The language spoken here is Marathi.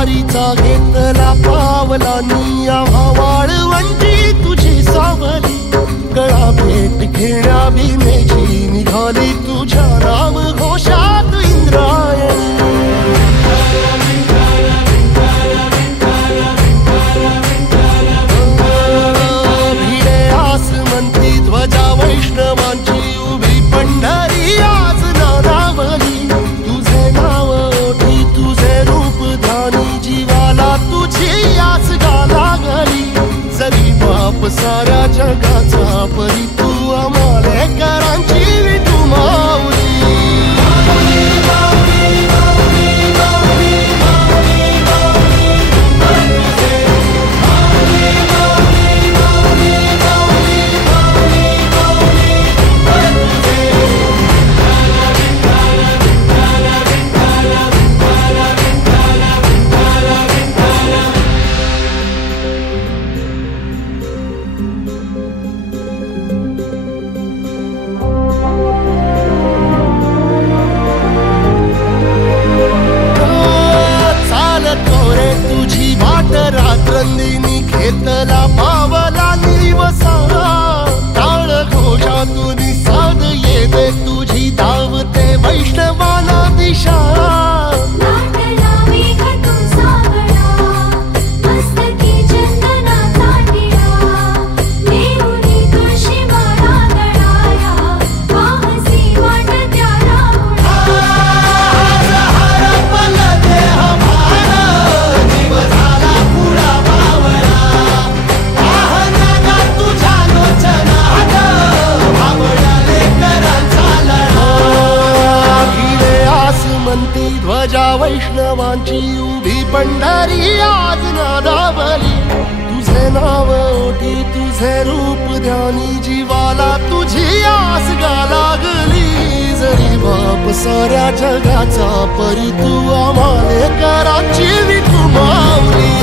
वारीचा घेतला पावलांनी आम्हा वाळवंटी तुझी सावली गळा भेट घेण्या भीमेची निघाली तुझ्या नाम घोषात इंद्रायणी भिडे आसमंती ध्वजा वैष्णवांची उभी पंढरी आज नानावली तुझे नाव ओठी तुझे रूप ध्यानी जीवाला तुझी आस गा लागली जरी बाप साऱ्या जगाचा परी तू आमालेकरांची विठू माऊली रात्रंदिनी घेतला पावला निवसा टाळ घोषातून साध येते तुझी धावते वैष्णवाला दिशा ध्वजा वैष्णवांची उभी पंढरी आज नादावली तुझे नाव ओठी तुझे रूप ध्यानी जीवाला तुझी आस गा लागली जरी बाप साऱ्या जगाचा परी तू आमालेकरांची विठू माऊली